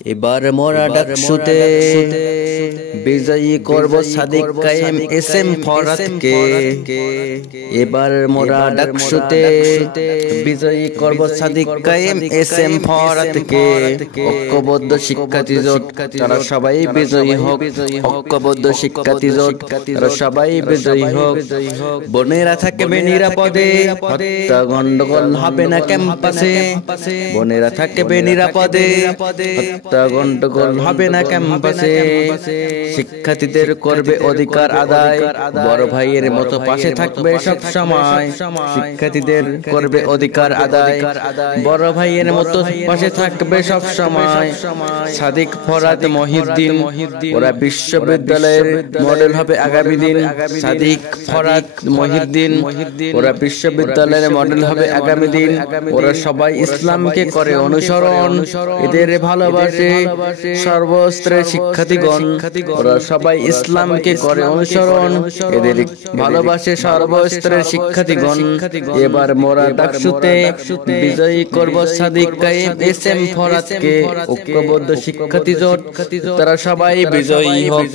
এবার মোরা ডাকসুতে বিজয়ী করব সাদিক কায়েম এস এম ফরহাদকে। এবার মোরা ডাকসুতে বিজয়ী করব সাদিক কায়েম এস এম ফরহাদকে। ঐক্যবদ্ধ শিক্ষার্থী জোট তারা সবাই বিজয়ী হোক, ঐক্যবদ্ধ শিক্ষার্থী জোট তারা সবাই বিজয়ী হোক। বোনেরা থাকবে নিরাপদে, হত্যা গন্ডগোল হবে না ক্যাম্পাসে। বোনেরা থাকবে নিরাপদে, হত্যা গন্ডগোল হবে না ক্যাম্পাসে। শিক্ষার্থীদের করবে অধিকার আদায়, বড় ভাইয়ের মতো পাশে থাকবে সব সময়। শিক্ষার্থীদের করবে অধিকার আদায়, বড় ভাইয়ের মতো পাশে থাকবে সব সময়। সাদিক ফরহাদ মহিউদ্দিন ওরা বিশ্ববিদ্যালয়ের মডেল হবে আগামী দিন। সাদিক ফরহাদ মহিউদ্দিন ওরা বিশ্ববিদ্যালয়ের মডেল হবে আগামী দিন। ওরা সবাই ইসলামকে করে অনুসরণ, এদের ভালোবাসে সর্বস্তরের শিক্ষার্থীগণ। ওরা সবাই ইসলামকে করে অনুসরণ, এদের ভালোবাসে সর্বস্তরের শিক্ষার্থীগণ। এবার মোরা ডাকসুতে বিজয়ী করব সাদিক কায়েম এস এম ফরহাদকে। ঐক্যবদ্ধ শিক্ষার্থী জোট তারা সবাই বিজয়ী হোক।